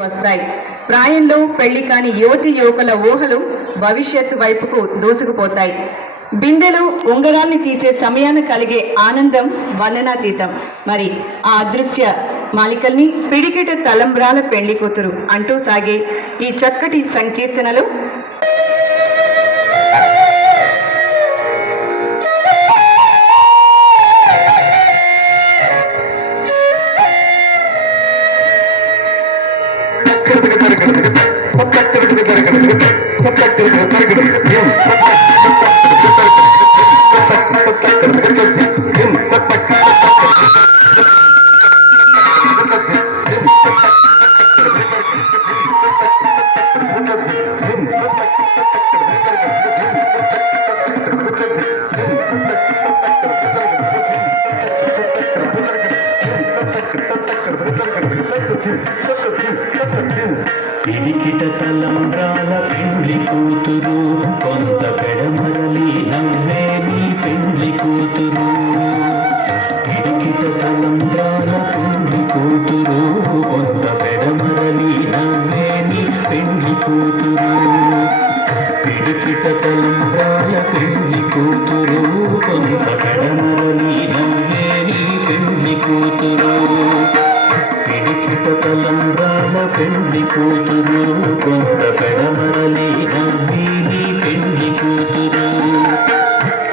వస్తాయి. ప్రాయంలో పెళ్లి కాని యువతి యువకుల ఊహలు భవిష్యత్తు వైపుకు దూసుకుపోతాయి. బిందెలు ఉంగరాల్ని తీసే సమయాన కలిగే ఆనందం వర్ణనాతీతం. మరి ఆ అదృశ్య మాలికల్ని పిడికిట తలంబ్రాల పెళ్లి కూతురు అంటూ సాగే ఈ చక్కటి సంకీర్తనలు పిడికిట తలంబ్రాల పెండ్లి కూతురు కొంత పెడమరలి నవ్వే నీ పెండ్లి కూతురు. పిడికిట తలంబ్రాల పెండ్లి కూతురు కొంత పెడమరలి నవ్వే నీ పెండ్లి కూతురు. పిడికిట తలంబ్రాల పెండ్లి కూతురు కొంత పెడమరలి నవ్వే నీ పెండ్లి కూతురు. పిడికిట తలంబ్రాల పెండ్లి కూతురు కొంత పెడమరలి నవ్వి నీ పెండ్లి కూతురు.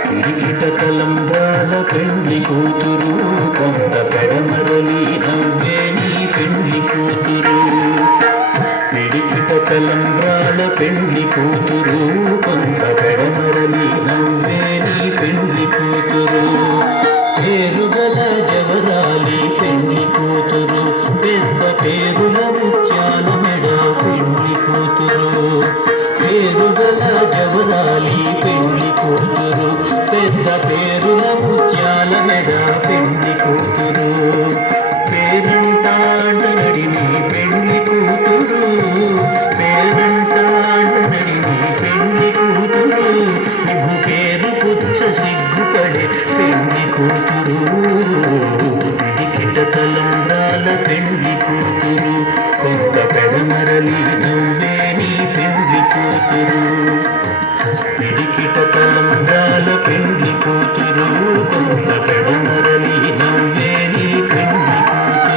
పిడికిట తలంబ్రాల పెండ్లి కూతురు కొంత పెడమరలి నవ్వే నీ పెండ్లి కూతురు. పిడికిట తలంబ్రాల పెండ్లి కూతురు కొంత పెడమరలి నవ్వే నీ పెండ్లి కూతురు. పేరుగల జవరాలి పెండ్లి కూతురు పెద్ద పేరుల ముత్యాల మెడ పెండ్లి కూతురు. పేరుగల జవరాలి పెండ్లి కూతురు పెద్ద పేరుల ముత్యాల మెడ పెండ్లి కూతురు. పేరంటాండ నడిని పెండ్లి కూతురు పేరంటాండ నడిని పెండ్లి కూతురు. ఇబ్బు పేరు పుచ్చ సిగ్గుపడే పెండ్లి కూతురు. పిడికిట తలంబ్రాల పెండ్లి కూతురు కొంత పెడమరలి నవ్వే నీ పెండ్లి కూతురు. పిడికిట తలంబ్రాల పెండ్లి కూతురు కొంత పెడమరలి నవ్వే నీ పెండ్లి కూతురు.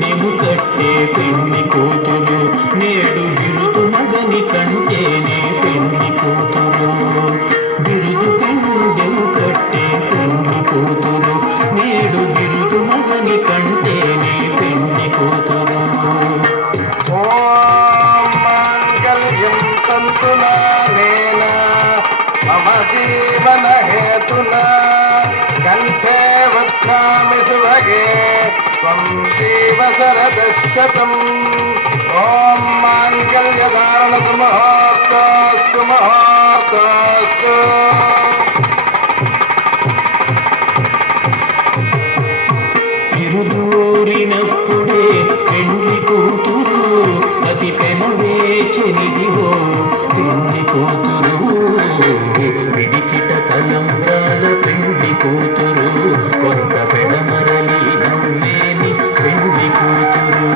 బిరుదు కట్టే పెండ్లి కూతురు నేడు బిరుదు మగని కంటేనే పెండ్లి కూతురు. బిరుదు కట్టే పెండ్లి కూతురు నేడు బిరుదు మగని కంటేనే పెండ్లి కూతురు. ఓం మాంగళ్యం తంతునా నేనా మమ జీవన హేతునా కంఠే వక్ష్యామి శుభగే త్వం జీవ శరదశతం. ఓం మాంగళ్యధారణతు ముహూర్తోస్తు ముహూర్తోస్తు. తిరుదూరినప్పుడే పెండ్లి కూతురు అతి పెనవేచెనిదివో పెండ్లి కూతురు. పిడికిట తలంబ్రాల పెండ్లి కూతురు కొంత పెడమరలి నవ్వేని పెండ్లి కూతురు.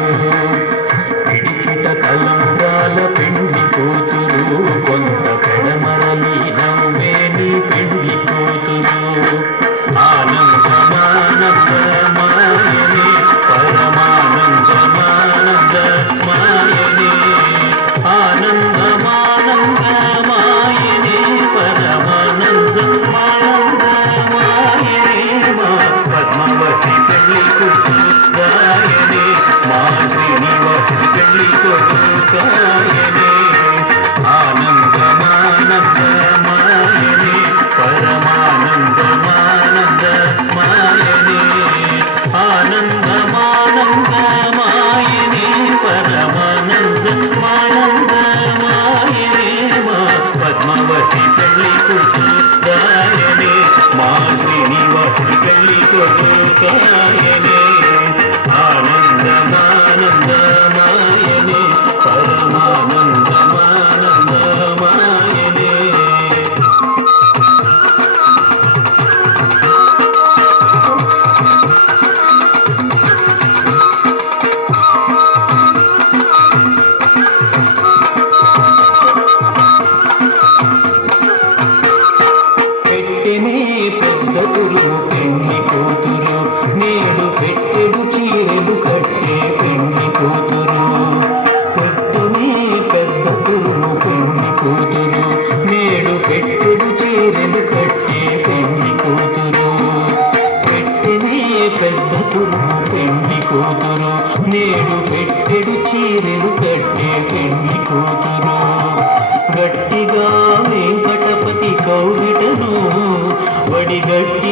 పిడికిట తలంబ్రాల పెండ్లి కూతురు కొంత పెడమరలి నవ్వేని పెండ్లి కూతురు. ఆనందమానంద మాయనే పరమానందమానంద మాయనే ఆనందమానంద మాయనే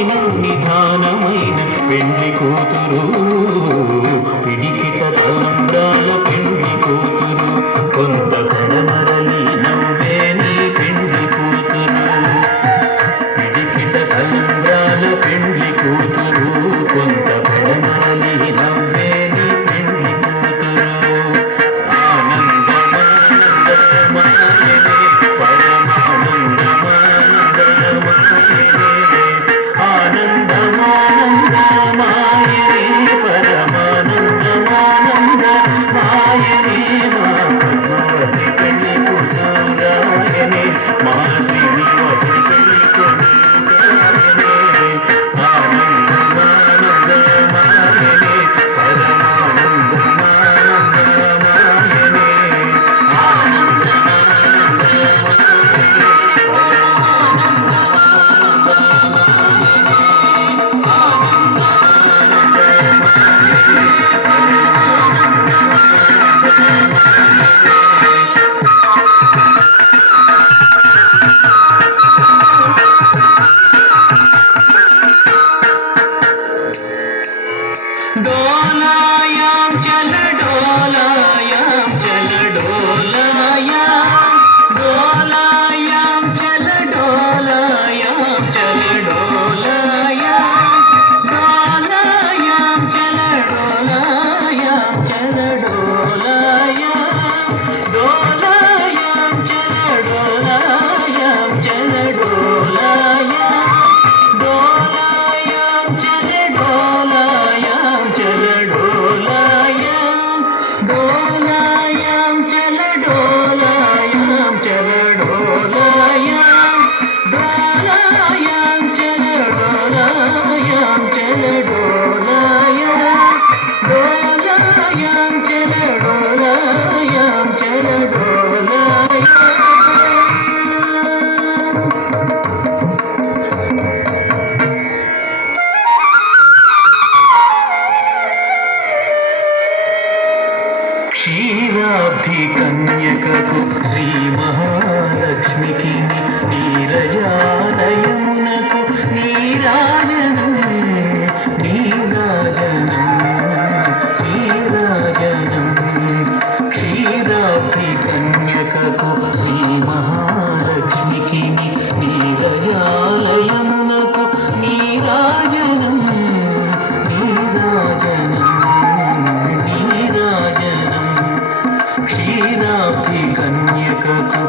దాచిన నిధానమైన పెళ్లి కూతురు పిడికిట తలంబ్రాల పెళ్లి కూతురు కొంత పడమరలి నవ్వే నీ పెళ్లి కూతురు పిడికిట తలంబ్రాల పెళ్లి కూతురు కొంత పడమరలి నవ్వే నీ పెళ్లి కూతురు ఆనందమానందమాయనే పరమానందమానందమాయనే పరమానందమానందమాయనే మా పద్మావతి పెళ్లి కూతురాయనే మా శ్రీనివాసుని పెళ్లి కూతురాయనే ఆనందమానందమాయనే పరమానందమానందమాయనే डोलायां चल डोलायां चल डोलायां डोलायां चल डोलायां चल डोलायां डोलायां चल डोलायां चल डोलायां डोलायां चल डोलायां चल डोलायां डोलायां चल डोलायां चल डोलायां डोलायां चल डोलायां चल डोलायां डोलायां चल डोलायां चल डोलायां डोलायां चल डोलायां चल डोलायां क्षीराब्धि कन्यकకు శ్రీ మహాలక్ష్మికి నీరజాలయమునకు నీరాజనం నీరాజనం నీరాజనం క్షీరాబ్ధి కన్యకకు శ్రీ మహాలక్ష్మికి నీరజాలయమునకు నీరాజనం నీరాజనం నీరాజనం क्षीराब्धि कन्यकకు